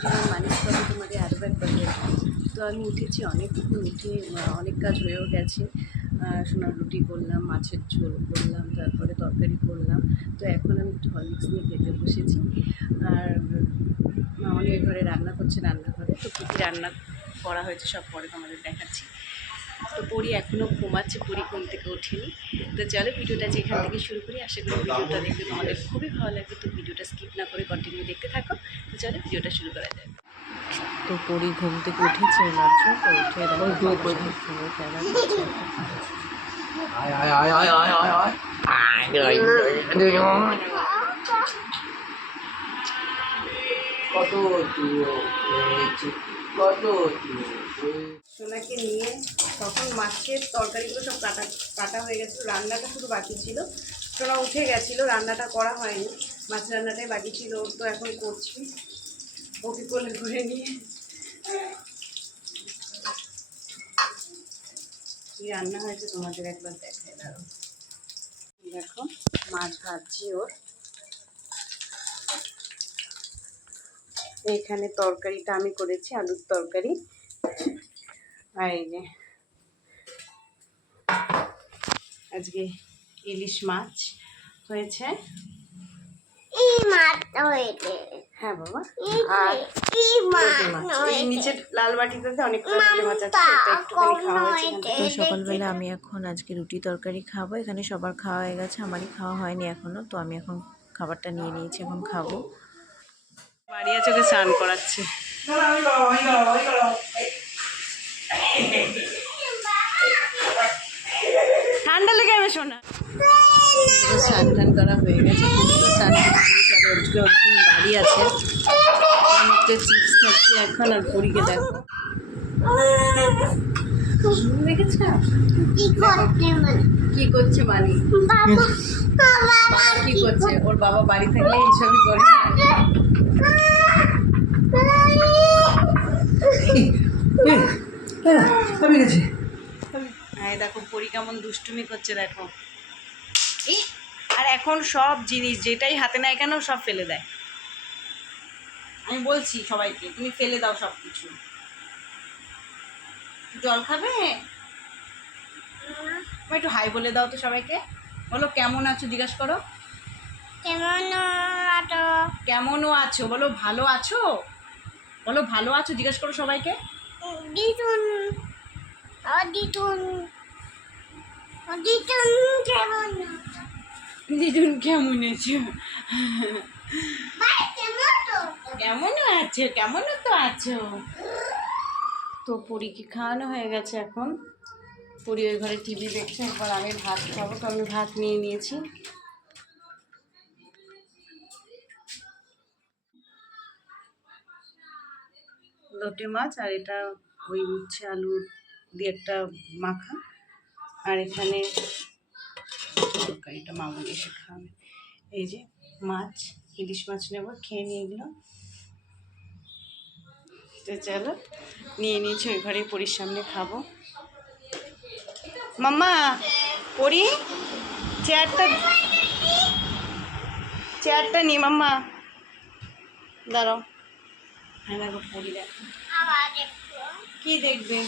জীবন মানুষ করে তোমাকে আরও একবার বলবো। তো আমি উঠেছি অনেকক্ষণ, উঠে অনেক কাজ হয়েও গেছে। সোনার রুটি করলাম, মাছের ঝোল করলাম, তারপরে তরকারি করলাম। তো এখন আমি একটু হরলিক্স নিয়ে খেতে বসেছি। আর মামনি ওই ঘরে রান্না করছে, রান্নাঘরে। তো কী কী রান্না করা হয়েছে সব পরে তোমাদের দেখাচ্ছি। তো পরি এখনও ঘুমাচ্ছে, পরি ঘুম থেকে ওঠেনি। তো চলো ভিডিওটা যেখান থেকে শুরু করি, আশা করি ভিডিওটা দেখতে তোমাদের খুবই ভালো লাগবে। তো ভিডিওটা স্কিপ না করে কন্টিনিউ দেখতে থাকো। তো চলো ভিডিওটা শুরু করা যাক। তো পরি ঘুম থেকে উঠেছে মাত্র, তো উঠে দেখো সঙ্গে খেলা করছে। সোনাকে নিয়ে তখন মাছের তরকারিগুলো সব কাটা হয়ে গেছিলো, রান্নাটা শুধু বাকি ছিল। সোনা উঠে গেছিলো, রান্নাটা করা হয়নি, মাছ রান্নাটাই বাকি ছিল। তো এখন করছি, ওকে কোলে করে নিয়ে। কি রান্না হয়েছে তোমাদের একবার দেখাই দাও। দেখো মাছ ভাজছি ওর। এইখানে তরকারিটা আমি করেছি, আলুর তরকারি। আর এই যে আজকে ইলিশ মাছ হয়েছে। হ্যাঁ বাবা, আর এই নিচের লাল বাটিতে অনেকটা মাছ আছে, একটুখানি খাওয়া হয়েছে। তো সকালবেলা আমি এখন আজকে রুটি তরকারি খাবো। এখানে সবার খাওয়া হয়ে গেছে, আমারই খাওয়া হয়নি এখনো। তো আমি এখন খাবারটা নিয়ে নিয়েছি, এখন খাবো। বাড়িয়া চোখে স্নান করাচ্ছে। ঠান্ডা লেগে যাবে শোনা। স্নান টান করা হয়ে গেছে, স্নান বাড়ি আছে। চিপস খাচ্ছি এখন, আর পরীকে দেখো দেখেছ কি করছে মানি, কি করছে। ওর বাবা বাড়ি থাকলে এইসবই করে। হ্যাঁ দেখো পরি কেমন দুষ্টুমি করছে দেখো। আর এখন সব জিনিস যেটাই হাতে নেয় কেন সব ফেলে দেয়। আমি বলছি সবাইকে তুমি ফেলে দাও সব কিছু। জল খাবে? তুমি একটু হাই বলে দাও তো সবাইকে। বলো কেমন আছো, জিজ্ঞাসা করো। কেমনও আছো বলো, ভালো আছো বলো, ভালো আছো জিজ্ঞাসা করো সবাইকে। দিদুন কেমন আছো? কেমনও আছো, কেমনও তো আছো। তো পরীকে খাওয়ানো হয়ে গেছে এখন। পরি ওই ঘরে টিভি দেখছে, এরপর আমি ভাত খাবো। তো আমি ভাত নিয়ে নিয়েছি। লোটে মাছ, আর এটা ওই উচ্ছে আলু দিয়ে একটা মাখা। আর এখানে তরকারিটা মামুনি এসে খাবে। এই যে মাছ, ইলিশ মাছ নেবো, খেয়ে নিয়ে এগুলো। তো চলো নিয়ে নিয়েছি, ওই ঘরে পরির সামনে খাবো। মাম্মা পরি চেয়ারটা নি মাম্মা, দাঁড়াও। হ্যাঁ দেখো পরি দেখো কি দেখবে।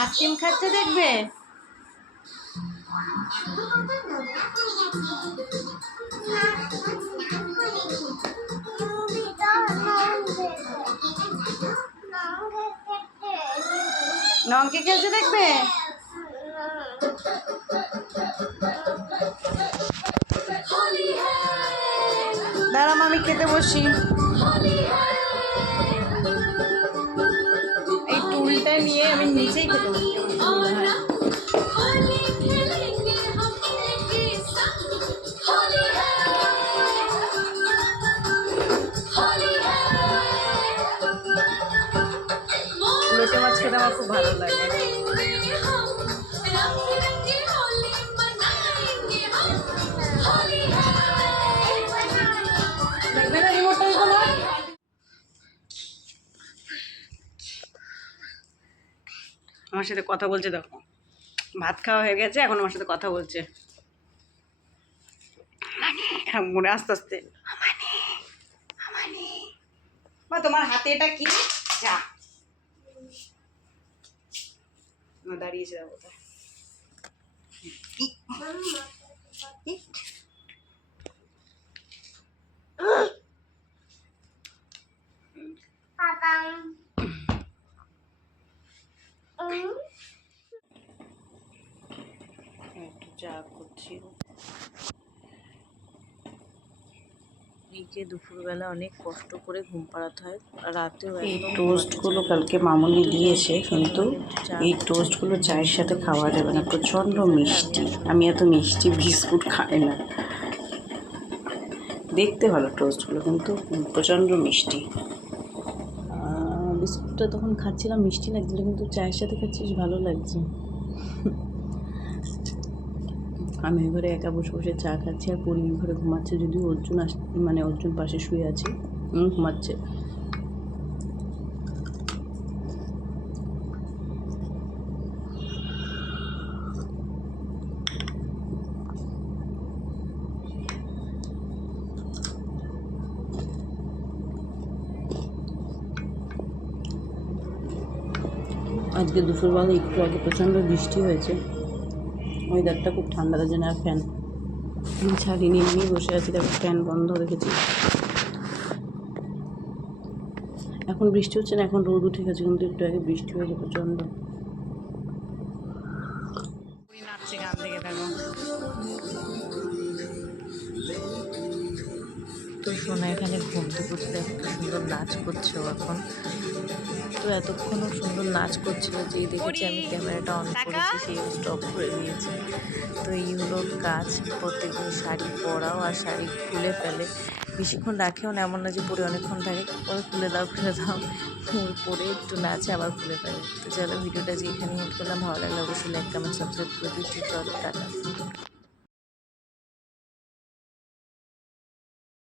আইসক্রিম খাচ্ছে দেখবে। নঙ্কে খেলছে দেখবে। দাঁড়াম আমি খেতে বসি। এই টুলটা নিয়ে আমি নিচেই খেতে বসি। লোটে মাছ খেতে আমার খুব ভালো লাগে। আমার সাথে কথা বলছে দেখো। ভাত খাওয়া হয়ে গেছে, এখন আমার সাথে কথা বলছে। মনে আস্তে আস্তে তোমার হাতে এটা কি? চা দাঁড়িয়েছে কোথায়? একটু চা করছি। মেয়েকে দুপুরবেলা অনেক কষ্ট করে ঘুম পাড়াতে হয়, রাতেও এই একদম টোস্টগুলো কালকে মামুনি দিয়েছে, কিন্তু এই টোস্টগুলো চায়ের সাথে খাওয়া যাবে না, প্রচণ্ড মিষ্টি। আমি এত মিষ্টি বিস্কুট খাই না। দেখতে ভালো টোস্টগুলো, কিন্তু প্রচণ্ড মিষ্টি। বিস্কুটটা তখন খাচ্ছিলাম, মিষ্টি লাগছিলো, কিন্তু চায়ের সাথে খাচ্ছিস ভালো লাগছে। আমি ঘরে একা বসে বসে চা খাচ্ছি, আর পরি ঘরে ঘুমাচ্ছে, যদিও অর্জুন মানে অর্জুন পাশে শুয়ে আছে, ঘুমাচ্ছে। আজকে দুপুরবেলা একটু আগে প্রচণ্ড বৃষ্টি হয়েছে, ওয়েদারটা খুব ঠান্ডা, তার জন্য আর ফ্যান ছাড়িয়ে নিয়ে বসে আছি। তারপর ফ্যান বন্ধ রেখেছি। এখন বৃষ্টি হচ্ছে না, এখন রোদ উঠে গেছে, কিন্তু একটু আগে বৃষ্টি হয়েছে প্রচণ্ড। নাচছে গান থেকে দেখো। তো সোনা এখানে ঘুমতে ঘুরতে একটা সুন্দর নাচ করছে এখন। তো এতক্ষণও সুন্দর নাচ করছিল, যেই দেখেছি আমি ক্যামেরাটা অন করেছি সেই স্টপ করে দিয়েছি। তো এই হলো কাজ, প্রত্যেকদিন শাড়ি পরাও আর শাড়ি খুলে ফেলে, বেশিক্ষণ রাখেও না, এমন না যে পরে অনেকক্ষণ থাকে, পরে খুলে দাও পরে একটু নাচে আবার খুলে ফেলে। তো চলো ভিডিওটা যে এখানে এড করলাম, ভালো লাগলে অবশ্যই লাইক কমেন্ট সাবস্ক্রাইব করে দিচ্ছি। চলো টাটা।